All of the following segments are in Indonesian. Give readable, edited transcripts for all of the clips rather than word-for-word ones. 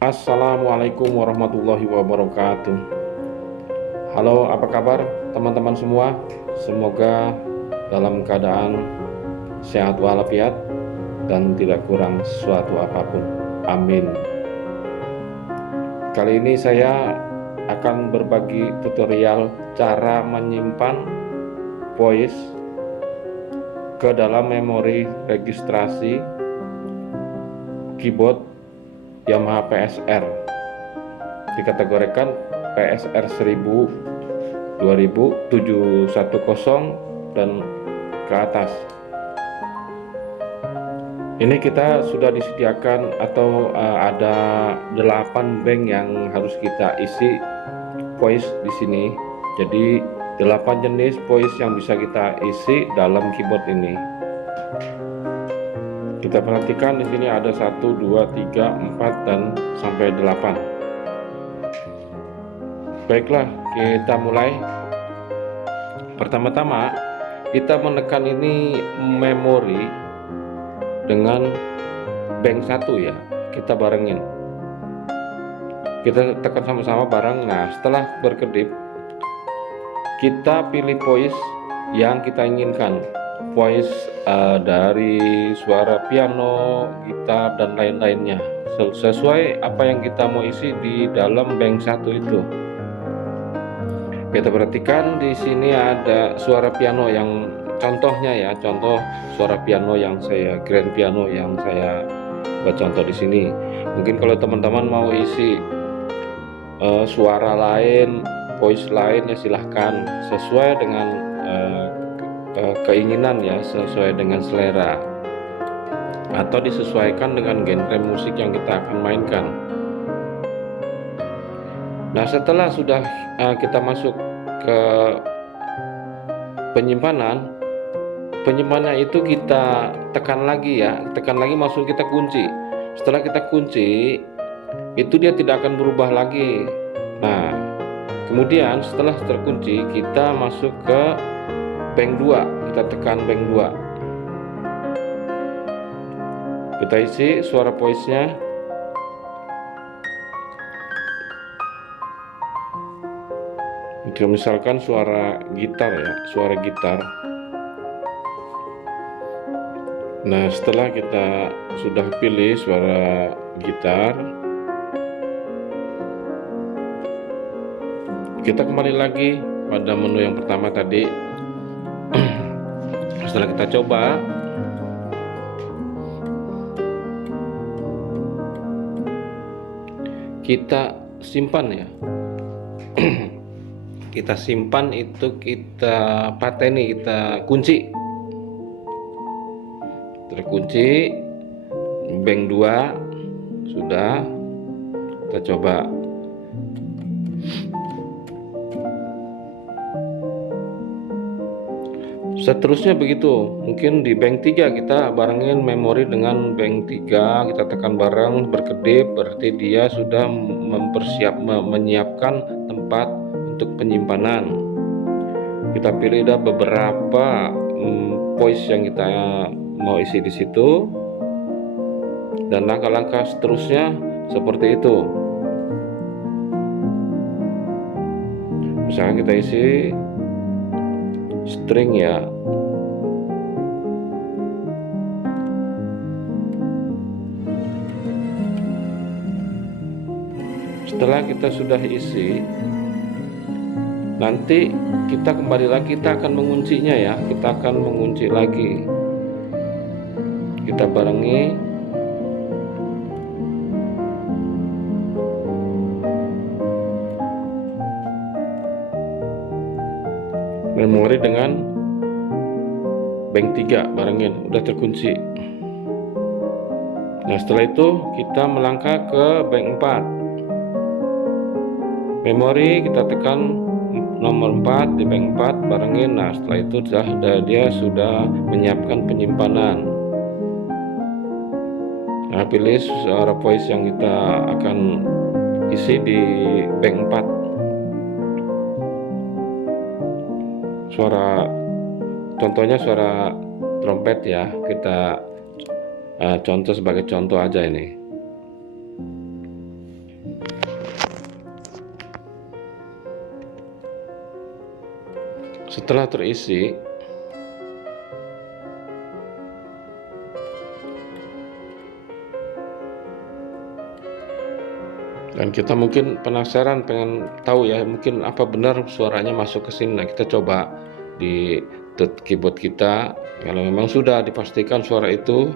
Assalamualaikum warahmatullahi wabarakatuh. Halo, apa kabar teman-teman semua? Semoga dalam keadaan sehat walafiat dan tidak kurang sesuatu apapun. Amin. Kali ini saya akan berbagi tutorial cara menyimpan voice ke dalam memori registrasi keyboard Yamaha PSR, dikategorikan PSR 1000, 2000, 710 dan ke atas. Ini kita sudah disediakan atau ada 8 bank yang harus kita isi voice di sini. Jadi 8 jenis voice yang bisa kita isi dalam keyboard ini. Kita perhatikan di sini ada 1, 2, 3, 4 dan sampai 8. Baiklah, kita mulai. Pertama-tama kita menekan ini memori dengan bank 1 ya. Kita barengin. Kita tekan sama-sama bareng. Nah, setelah berkedip kita pilih voice yang kita inginkan. Voice dari suara piano, gitar dan lain-lainnya sesuai apa yang kita mau isi di dalam bank 1 itu. Kita perhatikan di sini ada suara piano yang contohnya ya, contoh suara piano yang saya grand piano yang saya buat contoh di sini. Mungkin kalau teman-teman mau isi suara lain, voice lain ya silahkan, sesuai dengan keinginan ya, sesuai dengan selera atau disesuaikan dengan genre musik yang kita akan mainkan. Nah, setelah sudah kita masuk ke penyimpanan itu kita tekan lagi ya, maksud kita kunci. Setelah kita kunci itu dia tidak akan berubah lagi. Nah, kemudian setelah terkunci kita masuk ke bank 2, kita tekan bank 2. Kita isi suara voice-nya. Misalkan suara gitar ya, suara gitar. Nah, setelah kita sudah pilih suara gitar, kita kembali lagi pada menu yang pertama tadi. Setelah kita coba, kita simpan ya. Kita simpan itu, kita pateni, kita kunci. Terkunci bank 2 sudah. Kita coba. Seterusnya begitu. Mungkin di bank 3 kita barengin memori dengan bank 3, kita tekan bareng berkedip, berarti dia sudah menyiapkan tempat untuk penyimpanan. Kita pilih ada beberapa voice yang kita mau isi di situ, dan langkah-langkah seterusnya seperti itu. Misalkan kita isi string ya, setelah kita sudah isi, nanti kita kembali lagi, kita akan menguncinya ya, kita akan mengunci lagi. Kita barengi memori dengan bank 3, barengin, udah terkunci. Nah, setelah itu kita melangkah ke bank 4. Memori kita tekan nomor 4 di bank 4, barengin. Nah, setelah itu dia sudah menyiapkan penyimpanan. Nah, pilih suara voice yang kita akan isi di bank 4. Suara contohnya suara trompet ya, kita contoh sebagai contoh aja ini. Setelah terisi, dan kita mungkin penasaran, pengen tahu ya, mungkin apa benar suaranya masuk ke sini. Nah, kita coba di keyboard kita. Kalau memang sudah dipastikan suara itu,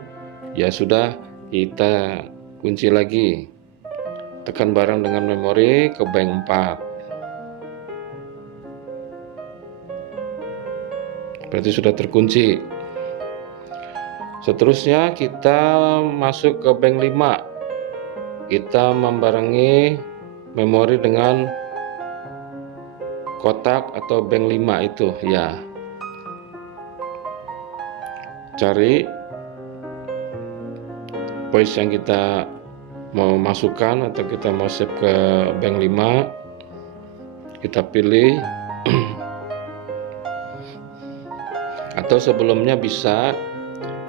ya sudah, kita kunci lagi. Tekan bareng dengan memori ke bank 4. Berarti sudah terkunci. Seterusnya kita masuk ke bank 5. Kita membarengi memori dengan kotak atau bank 5 itu ya. Cari voice yang kita mau masukkan atau kita mau save ke bank 5, kita pilih. Atau sebelumnya bisa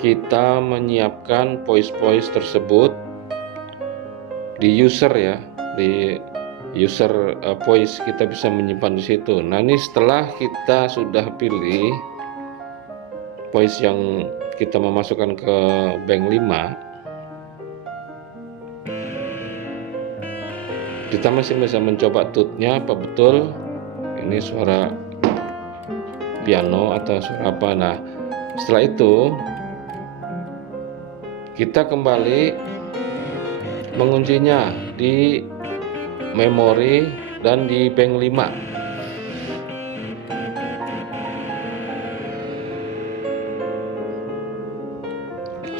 kita menyiapkan voice tersebut di user ya, di user voice kita bisa menyimpan di situ. Nah, ini setelah kita sudah pilih voice yang kita memasukkan ke bank 5, kita masih bisa mencoba tutnya apa betul ini suara piano atau suara apa. Nah, setelah itu kita kembali menguncinya di memori dan di bank 5.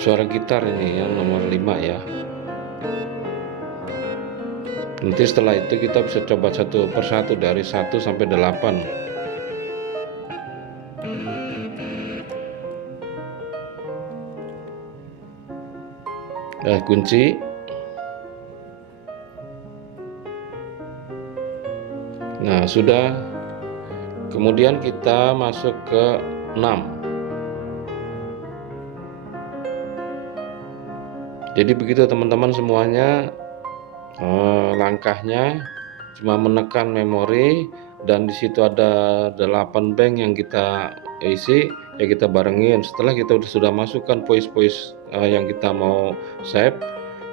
Suara gitar ini yang nomor 5 ya. Nanti setelah itu kita bisa coba satu persatu dari 1 sampai 8. Nah, kunci. Nah, sudah. Kemudian kita masuk ke 6. Jadi begitu teman-teman semuanya. Langkahnya cuma menekan memori, dan di situ ada 8 bank yang kita isi, ya kita barengin. Setelah kita sudah masukkan voice yang kita mau save,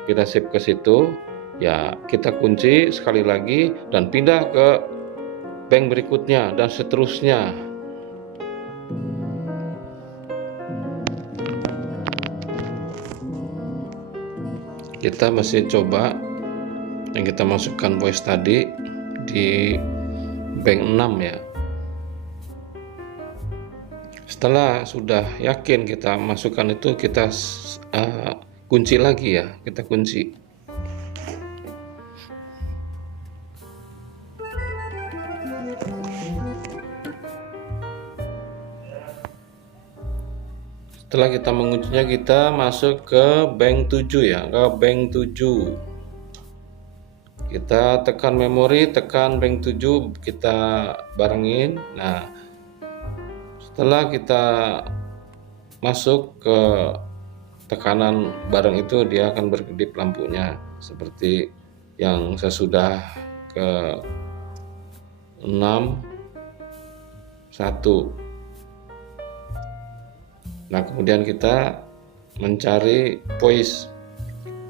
kita save ke situ, ya kita kunci sekali lagi dan pindah ke bank berikutnya dan seterusnya. Kita masih coba yang kita masukkan voice tadi di bank 6 ya. Setelah sudah yakin kita masukkan itu, kita kunci lagi ya, kita kunci. Setelah kita menguncinya, kita masuk ke bank 7 ya, ke bank 7. Kita tekan memori, tekan bank 7, kita barengin. Nah, setelah kita masuk ke tekanan bareng itu, dia akan berkedip lampunya seperti yang sesudah ke 6 1. Nah, kemudian kita mencari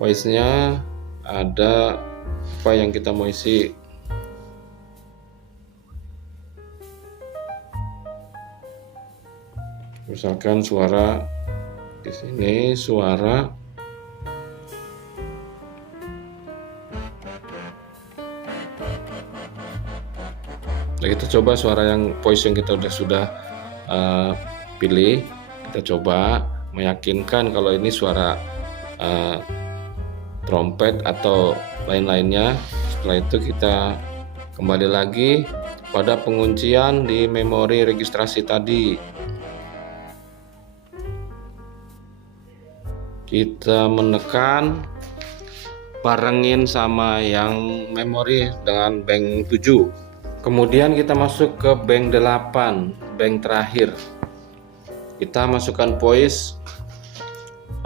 voice-nya ada apa yang kita mau isi. Misalkan suara di sini, suara nah, kita coba suara yang voice yang kita sudah pilih. Kita coba meyakinkan kalau ini suara trompet atau lain-lainnya. Setelah itu kita kembali lagi pada penguncian di memori registrasi tadi. Kita menekan, barengin sama yang memori dengan bank 7. Kemudian kita masuk ke bank 8, bank terakhir. Kita masukkan voice.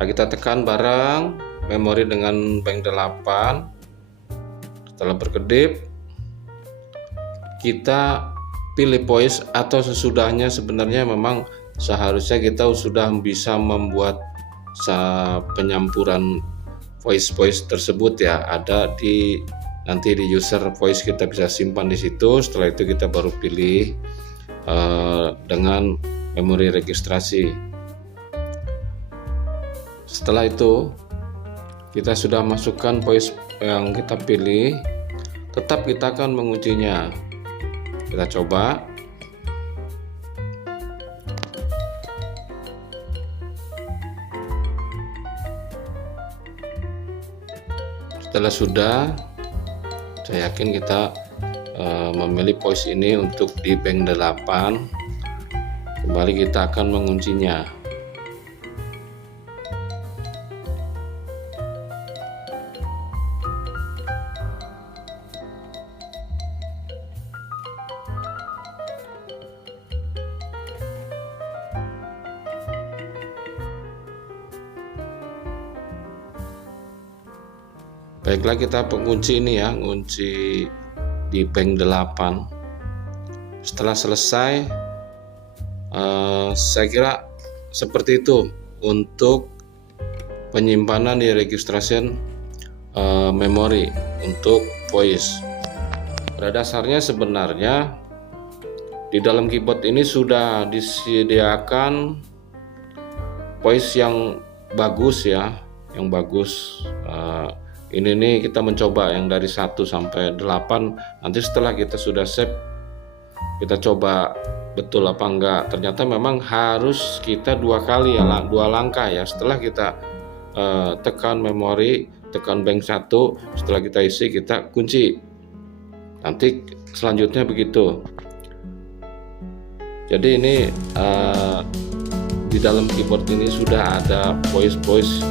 Nah, kita tekan bareng memori dengan bank 8. Setelah berkedip, kita pilih voice atau sesudahnya sebenarnya memang seharusnya kita sudah bisa membuat penyampuran voice tersebut ya, ada di nanti di user voice, kita bisa simpan di situ. Setelah itu kita baru pilih dengan memori registrasi. Setelah itu kita sudah masukkan voice yang kita pilih, tetap kita akan mengujinya. Kita coba. Setelah sudah, saya yakin kita memilih voice ini untuk di bank 8. Kembali kita akan menguncinya. Baiklah, kita pengunci ini ya, ngunci di bank 8. Setelah selesai, saya kira seperti itu untuk penyimpanan di registration memory untuk voice. Pada dasarnya sebenarnya di dalam keyboard ini sudah disediakan voice yang bagus ya, yang bagus. Ini nih kita mencoba yang dari 1 sampai 8. Nanti setelah kita sudah save, kita coba betul apa enggak. Ternyata memang harus kita 2 kali ya, 2 langkah ya. Setelah kita tekan memori, tekan bank 1, setelah kita isi kita kunci. Nanti selanjutnya begitu. Jadi ini di dalam keyboard ini sudah ada voice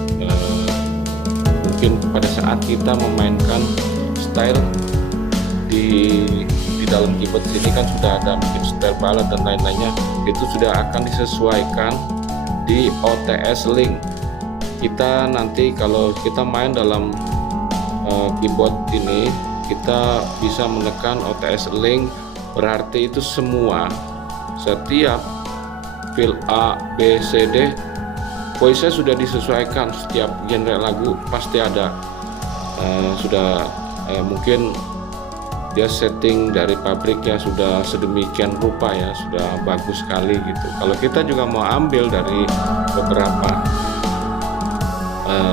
mungkin pada saat kita memainkan style di dalam keyboard sini kan sudah ada mungkin style ballad dan lain-lainnya, itu sudah akan disesuaikan di OTS link. Kita nanti kalau kita main dalam keyboard ini, kita bisa menekan OTS link, berarti itu setiap file A, B, C, D voice-nya sudah disesuaikan. Setiap genre lagu pasti ada mungkin dia setting dari pabriknya sudah sedemikian rupa ya, sudah bagus sekali gitu. Kalau kita juga mau ambil dari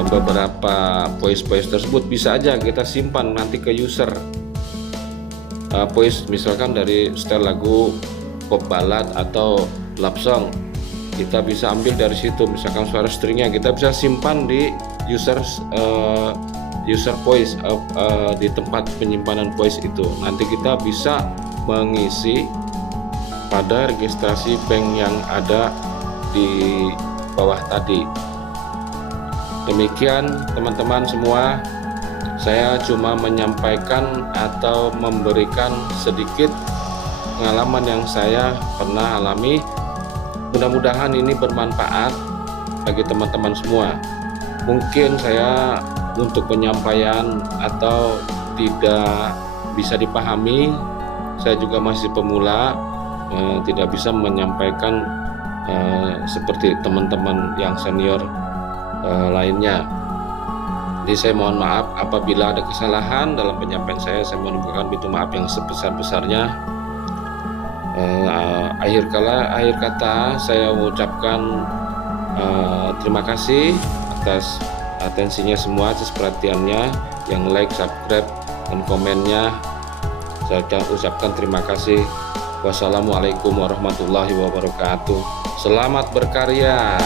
beberapa voice tersebut, bisa aja kita simpan nanti ke user voice, misalkan dari style lagu pop ballad atau love song, kita bisa ambil dari situ. Misalkan suara stringnya kita bisa simpan di user voice di tempat penyimpanan voice itu. Nanti kita bisa mengisi pada registrasi bank yang ada di bawah tadi. Demikian teman-teman semua, saya cuma menyampaikan atau memberikan sedikit pengalaman yang saya pernah alami. Mudah-mudahan ini bermanfaat bagi teman-teman semua. Mungkin saya untuk penyampaian atau tidak bisa dipahami, saya juga masih pemula, tidak bisa menyampaikan seperti teman-teman yang senior lainnya. Jadi saya mohon maaf apabila ada kesalahan dalam penyampaian saya menunjukkan pintu maaf yang sebesar-besarnya. Akhir kata saya mengucapkan terima kasih atas atensinya semua, atas perhatiannya, yang like, subscribe, dan komennya. Saya ucapkan terima kasih. Wassalamualaikum warahmatullahi wabarakatuh. Selamat berkarya.